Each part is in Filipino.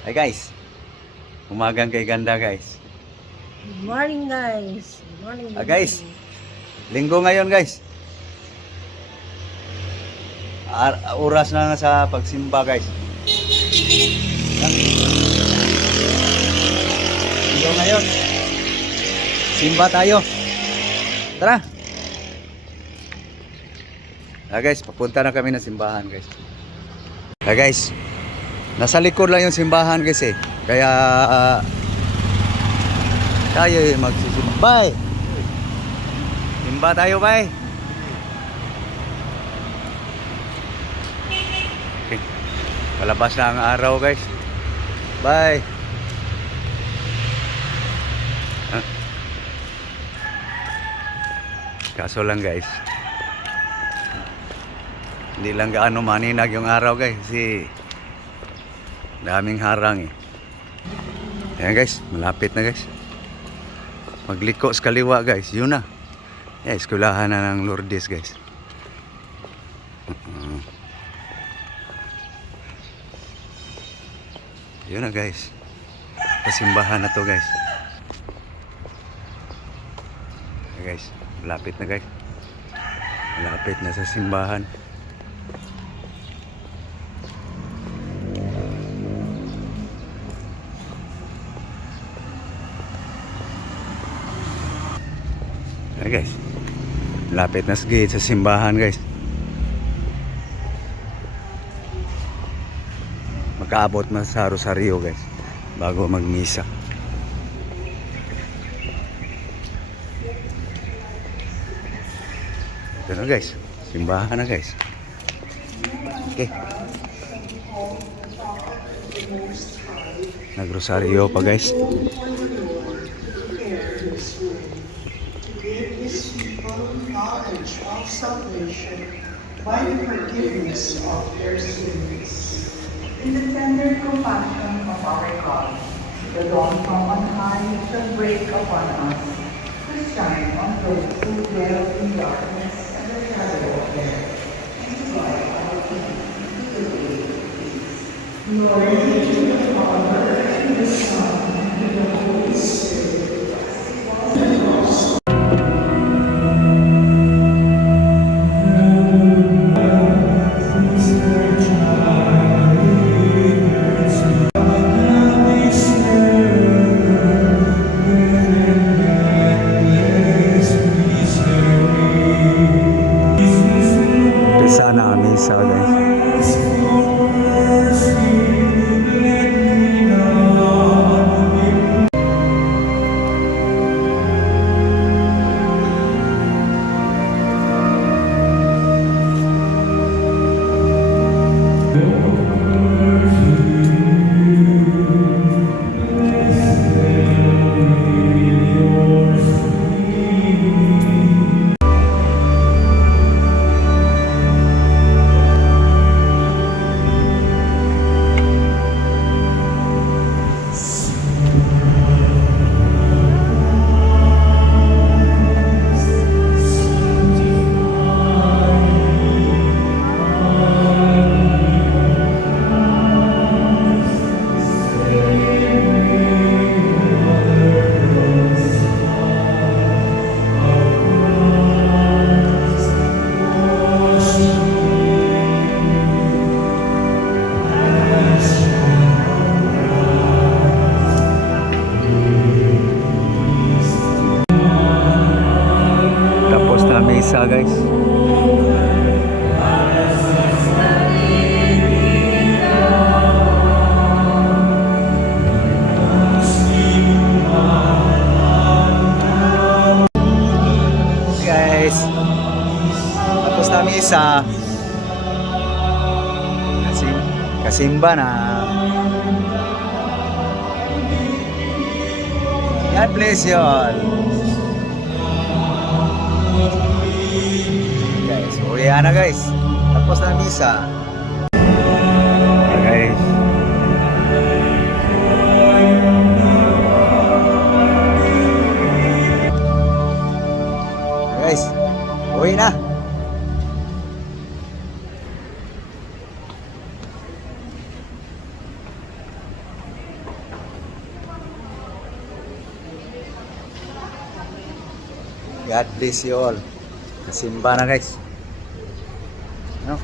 Ay guys, umagang kay ganda guys. Good morning, guys. Good morning, good Guys, morning. linggo ngayon guys. Oras na sa pagsimba guys. Linggo ngayon. Simba tayo. Tara. Guys, papunta na kami ng simbahan guys. Guys, nasa likod lang yung simbahan guys eh. Kaya tayo magsisimba. Bye! Simba tayo, bye! Okay. Palabas na ang araw guys. Bye! Kaso lang guys, hindi lang gaano maninag yung araw guys kasi daming harang eh. Ayan guys, malapit na guys. Magliko sa kaliwa guys, yun na. Eskwelahan na ng Lourdes guys. Yun na guys. Pasimbahan na to guys. Ayan guys, malapit na guys. Malapit na sa simbahan. Ayan guys, malapit na sa gate sa simbahan guys. Makaabot na sa rosaryo guys bago magmisa. Ito na guys, simbahan na guys. Okay, nagrosaryo pa guys. Knowledge of salvation by the forgiveness of their sins. In the tender compassion of our God, the dawn from on high shall break upon us, to shine on those who dwell in darkness and the shadow of death, and to light our feet into the way of peace. Glory to the Father, and the Son, and the Holy Spirit, as it was in the first. Pisa na kami sa guys. Tapos na misa guys. Guys, tapos na misa. Kasimba na. God bless you all. Guys, uwi na guys. Tapos na misa. Guys. Guys, uwi na. God bless you all. Kasimba na guys. No?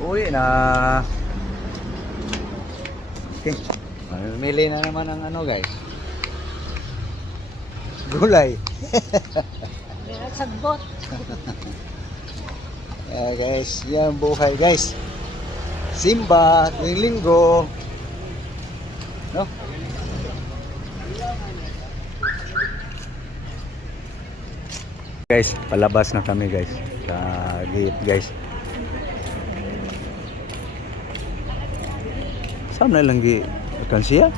Uwi na. Okay. Mamimili na naman ang ano guys. Gulay. Sagbot. Guys, yan buhay guys. Simba, tuwing linggo. No? Guys, palabas na kami guys. Sa gate guys. Saan na lang kansiya?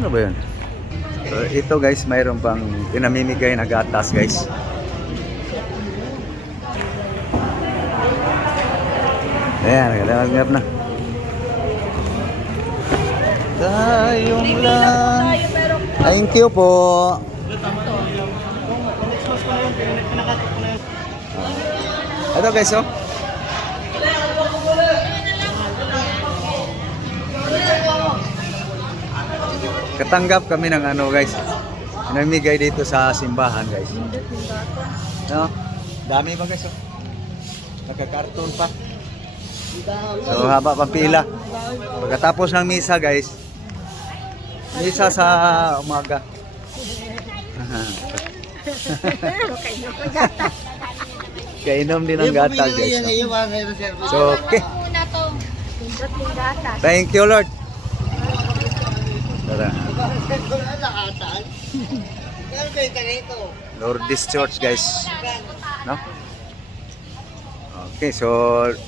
Ano ba yun? So, ito guys, mayroon pang pinamimigay na gatas guys. Ayan, naglalagap na. Tayong lang. Thank you po. Ito guys, oh. Katanggap kami ng ano guys. Namigay dito sa simbahan guys. No? Dami ba guys, oh. Nagka-cartoon pa. So haba pang pila. Pagkatapos ng misa guys. Misa sa umaga. Kainom din ang gata guys. So okay. Thank you Lord. Tara. Lourdes Church guys. No? Okay, so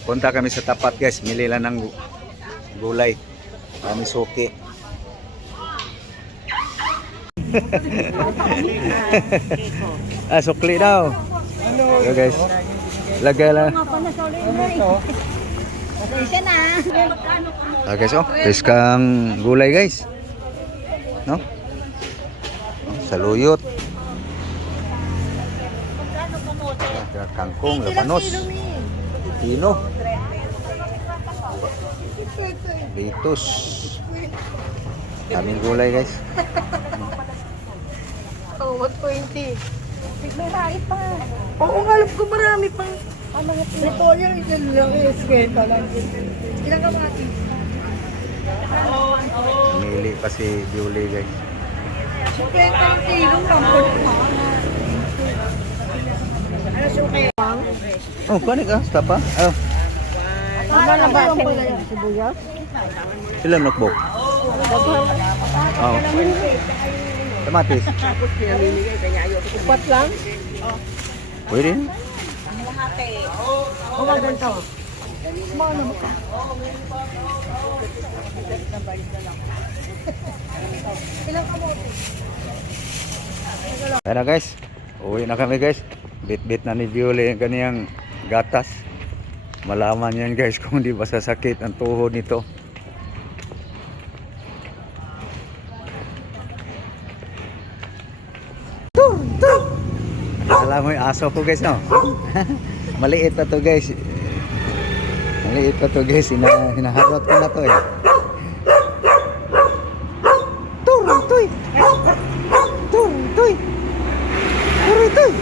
punta kami sa tapat guys. Mili lang ng gulay. Kami suki. Sukli daw. So guys. Lagay lang. Okay, so piskang gulay guys. No? Saluyot. Kangkong, labanos. Pino. Litos. Daming gulay guys. Oh, 120. Marami pa. Oo, alam ko marami pa. Ang mga pinatoya, ilan lang yung kwenta lang. Ilang kamati? Mili pa si Julie guys. 50 ang kilong kampon. Ano suki? Oh, panik ah, tapa. Oh, Ano na ba? Sibuyas? ilan notebook? Oh. Kamatis. Upat lang? Pwede. O maganda. Ano mo ka? Ilang kamote? Kaya na guys, uwi na kami guys. Bit-bit na ni Viole yung kaniyang gatas. Malaman yan guys kung di ba sasakit ang tuhod nito. Alam mo yung aso ko guys, no? Maliit pa to guys. Maliit pa to guys. Hinaharot ko na to eh. Turoy! Turoy! Turoy!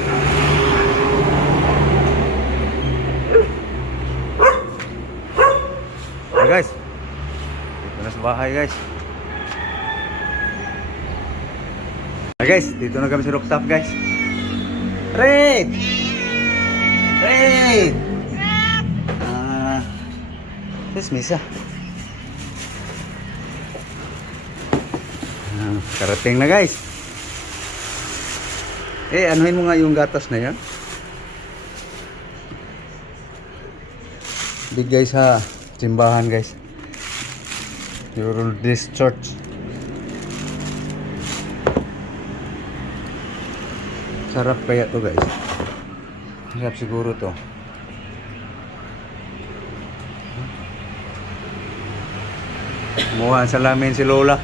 Hey guys, dito na sa bahay guys. Hey guys, dito na kami sa rooftop guys. Red! Red! Misa. Karating na guys. Anuhin mo nga yung gatas na yan. Bigay sa simbahan guys. Lourdes Church. Sarap kaya to guys. Sarap siguro to. Kumuha ang salamin si Lola.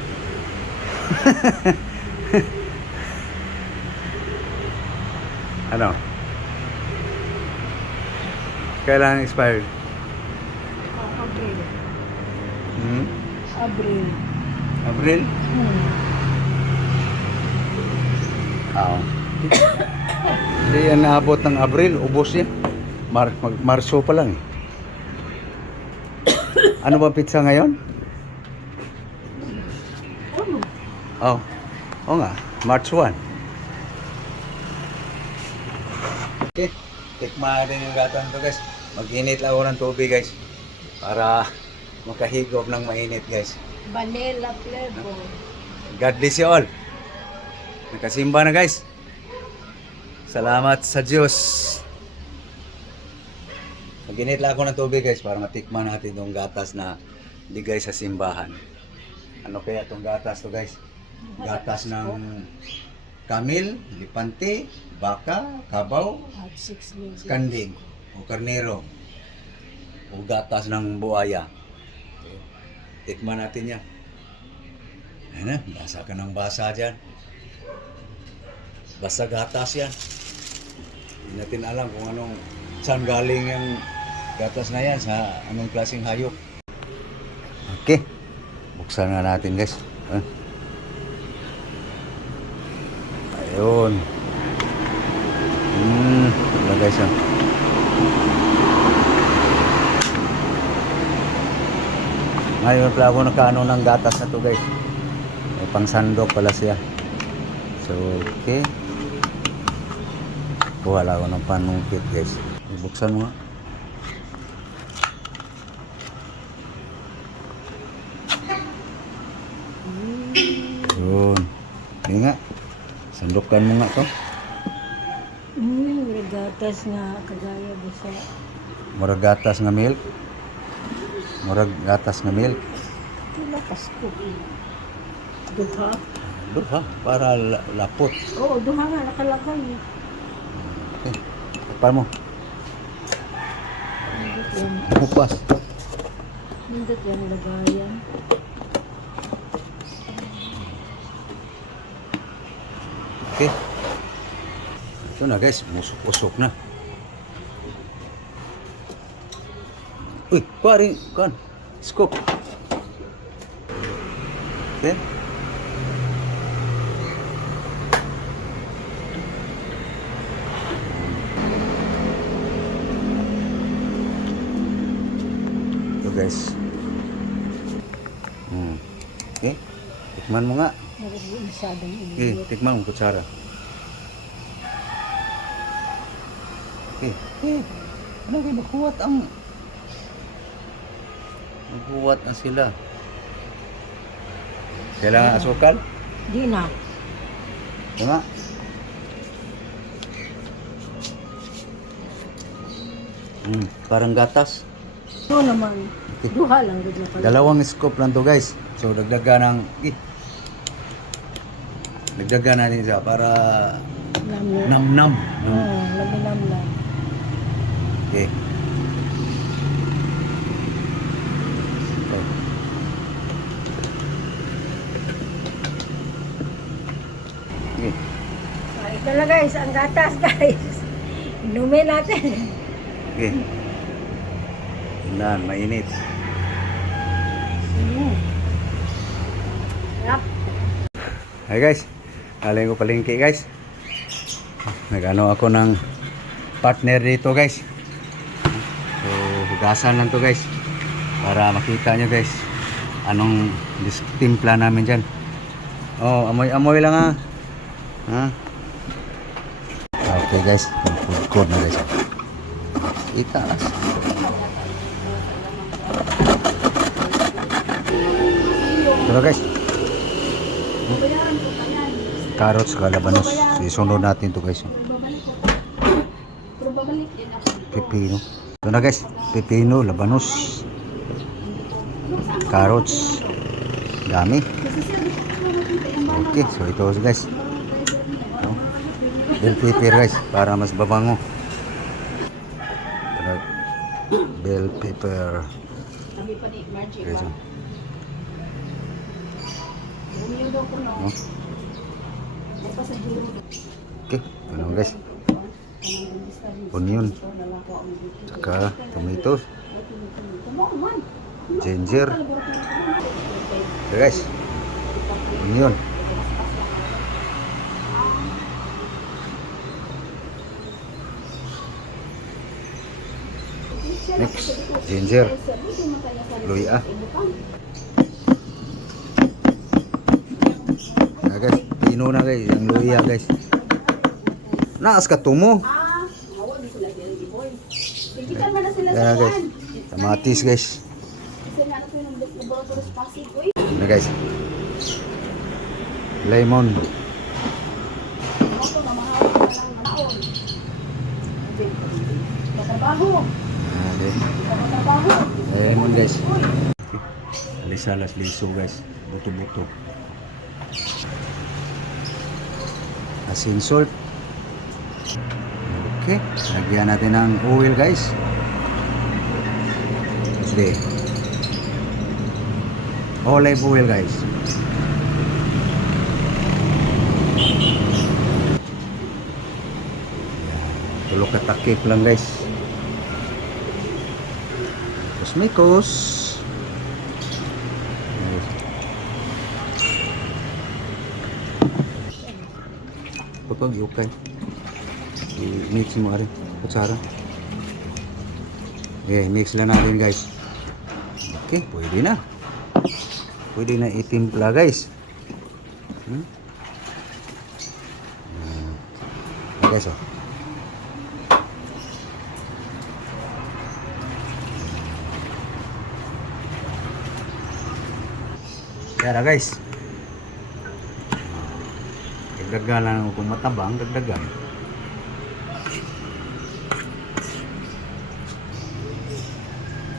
Ano? Kailan expired? Abril. Hmm? Abril. April? Oo. Hindi yan naabot ng Abril, ubos yan. Marso pa lang. Ano ba pizza ngayon? Oh. Oo nga, March 1. Okay, tikman natin yung gatan to guys. Mag-init lang ako ng tubig guys. Para makahigop ng mainit guys. Vanilla flavor. God bless you all. Nakasimba na guys. Salamat sa Diyos. Mag-init lang ako ng tubig guys para matikman natin itong gatas na bigay sa simbahan. Ano kaya itong gatas to guys? Gatas ng kamil, lipante, baka, kabaw, At 6 minutes. kanding o karnero o gatas ng buaya. Tikman natin yan. Ayan na, basa ka ng basa dyan. Basta gatas yan. Hindi natin alam kung anong saan galing yung gatas na yan, sa anong klaseng hayop. Okay, buksan na natin guys. Ayun. Ito guys ah. Ngayon pala ako nakaano ng gatas na to guys. May pangsandok pala siya. So okay. Kuha lang ako ng panungkit guys. Buksan mo nga. Yun. Hindi nga. Sandukan mo nga to. Gatas nga kagaya bisa. Murag gatas nga milk. Murag gatas nga milk. Lakas ko. Duha? Duha, para lapot. Oo, duha nga nakalagay. Okay. Kapal mo. Nindot yan. Bupas. Nindot yan lagayan. Okay. Ito na guys, musok-usok na. Uy, paring, kan, scoop. Okay. Ito guys. Okay. Tikman mo nga. Masyadong Okay, init. tikman mo kutsara. Okay. Ano kayo, maghuwat ang sila. Kailangan asukal? Di na. Ito nga. Parang gatas. Oo naman. Okay. Duha lang gud na pala. Dalawang scoop lang to guys. So dagdagan ng dagdagan natin siya para Lamno. nam-nam. Oo, laminam lang. Okay. Oh. Okay. Ito na guys, ang gatas guys. Inumin natin. Okay. Yan, mainit. Rap. Hi guys. Galing ko palengke guys. Nagano ako ng partner dito guys. So, hugasan lang to guys. Para makita nyo guys. Anong timpla namin dyan. Oh, amoy-amoy lang ha. Ha? Okay guys. Food court na guys. Itaas. Ito na guys. Carrots, kalabanos. Isunod natin to guys. Pipino. Ito na guys. Pipino, labanos. Carrots. Dami. Okay, so ito guys. Bell pepper guys, para mas babango. Ito na. Bell pepper. Guys, no? Okay, ano guys, onion, saka tomatoes, ginger. Okay guys, onion, Next, ginger. Luya. Nah guys, pino na guys, ang luya guys. Naas ka tumo. Yan guys, kamatis guys. Nah guys, lemon. Lemon guys. Alisalas liso guys, buto-buto. Asin salt. Okay, lagyan natin ng oil guys. Okay. Olive oil guys. Tulok katakip lang guys. Kosmikos. Pag yukay. I-mix mo rin. Kutsara. Okay, mix lang natin guys. Okay, pwede na. Pwede na itimpla guys. Guys, oh. Yan guys. Dagdagan lang kung matabang, dagdagan.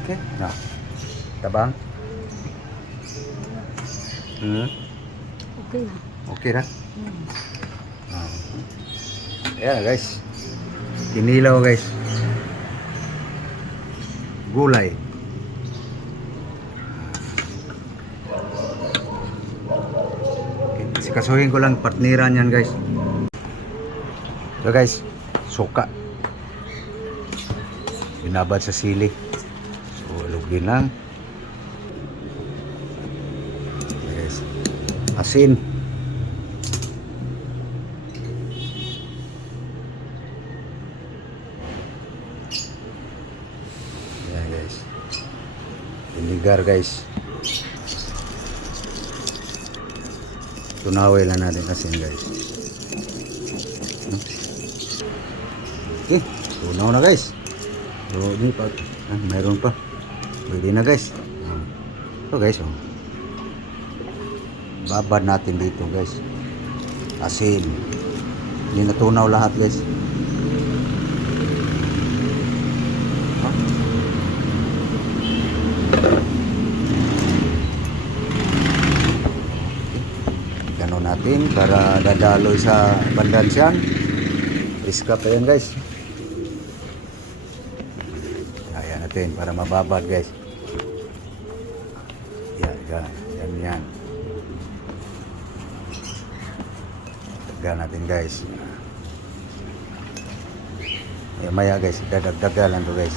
Okay, nah. Tabang. Okay na. Okay na. Ayan guys. Kinilaw guys. Gulay. Kasuhin ko lang partneran yan guys. So guys, suka. Binabad sa sili. So lugin lang. Guys, asin. Yan guys. Vinegar guys. Tunawin lang natin asin guys. Okay, tunaw na guys. So, ini pa. Mayroon pa. Pwede na guys. So guys, oh. Babad natin dito guys. Asin. Hindi natunaw lahat guys. Natin para dadaloy sa bandansyan. Iska pa yan guys. Ayan natin para mababad guys. Yan. Dagdagan natin guys. Maya guys, dadagdagan lang to guys.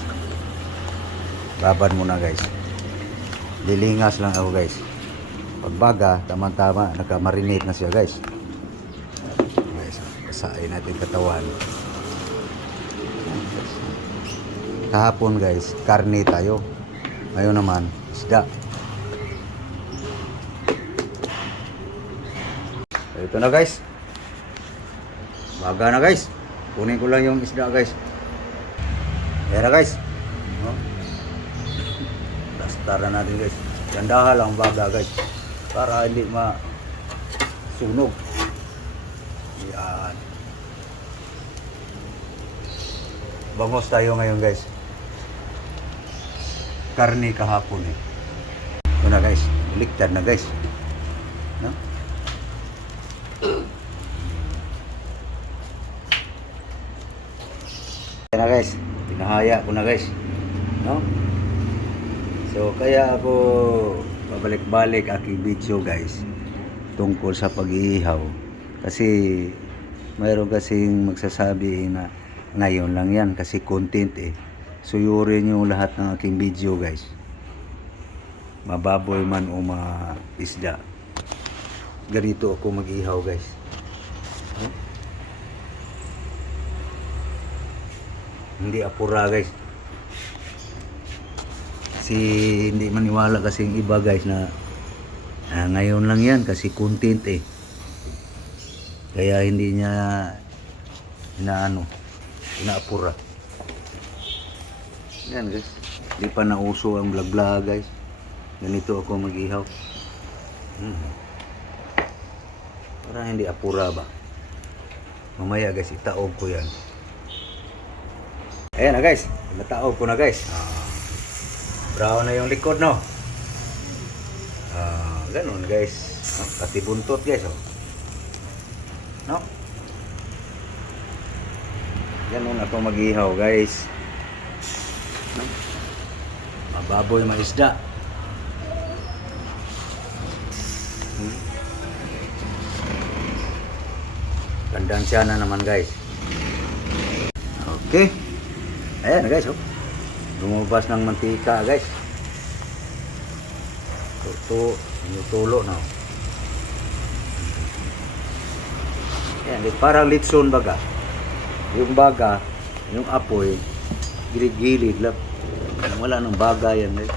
Babad muna guys. Lilingas lang ako guys. Pagbaga, tama-tama, naka-marinate na siya guys. Guys, kasain natin katawan. Kahapon guys, karne tayo. Ngayon naman, isda. Ito na guys. Baga na guys. Kunin ko lang yung isda guys. Ayan na guys. Dastar na natin guys. Gandahan lang baga guys. Para hindi masunog. Yan. Bangos tayo ngayon guys. Karne kahapon eh. Ito na guys. Baliktad na guys. No? Yan na guys. Pinahaya ko na guys. No? So kaya ako pabalik-balik aking video guys tungkol sa pag-iihaw kasi mayroon kasing magsasabi na ngayon lang yan kasi content eh. Suyurin yung lahat ng aking video guys, mababoy man o isda, ganito ako mag-ihaw guys. Hindi apura guys. Kasi hindi maniwala kasi yung iba guys na ngayon lang yan kasi content eh. Kaya hindi niya inaapura. Yan guys. Hindi pa nauso ang vlog-vlog guys. Ganito ako mag-ihaw. Para hindi apura ba. Mamaya guys, itaob ko yan. Ayan na guys. Nataob ko na guys. Brown na yung likod no. Ganun guys. Pati buntot guys oh. No? Ganun ako mag-ihaw guys. No? Mababoy maisda. Kandansya na naman guys. Okay. Ayan na guys oh. Lumabas ng mantika guys. Tulo na. Ayan, parang litson baga. Yung baga, yung apoy, gilid-gilid lang. Wala nang baga yan guys.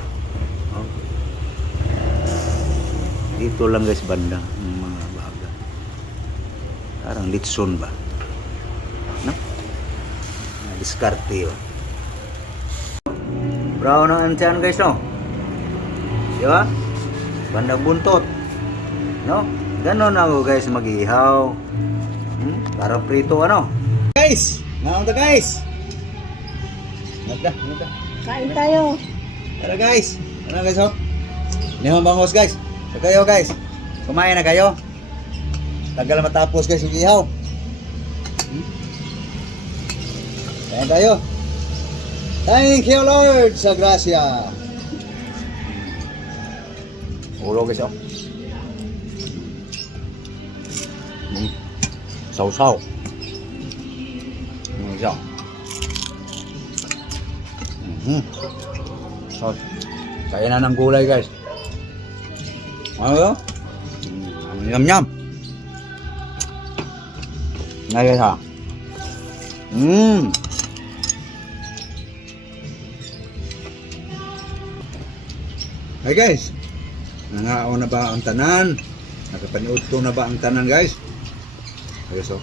Oh. Dito lang guys banda ng mga baga. Parang litson ba? No? Diskarte oh. Brown ang tiyan guys no. Di ba? Bandang buntot. No? Ganon ako guys mag-ihaw. Parang prito ano. Guys! Naunta guys! Nagda. Kain tayo. Tara guys! Ano guys oh? Nihon bangos guys. So kayo guys. Kumain na kayo. Tagal matapos guys yung ihaw. Kain tayo. Thank you Lord sa grasya. Ulo guys oh. Sausaw. Siya. So, kaya na ng gulay guys. Ano? Yum. Ngay guys ha. Hey guys, nangao na ba ang tanan? Nakapanood ko na ba ang tanan guys? Ayos so.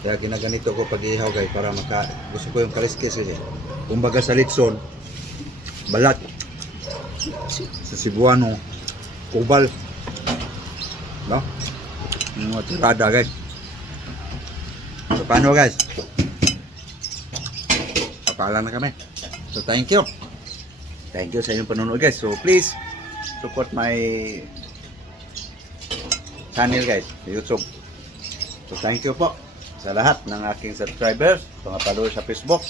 Kaya ginaganito ko pag-ihaw guys para gusto ko yung kaliskis kasi. Kumbaga sa litson, balat. Sa Cebuano, kubal. No? Yung mga tirada guys. So paano guys? Papalan na kami. So thank you. Thank you sa inyong panonood guys. So please support my channel guys sa YouTube. So thank you po sa lahat ng aking subscribers, mga followers sa Facebook,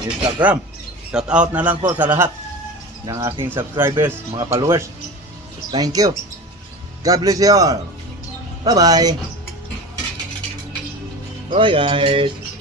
Instagram. Shout out na lang po sa lahat ng aking subscribers, mga followers. Thank you. God bless you all. Bye bye. Bye guys.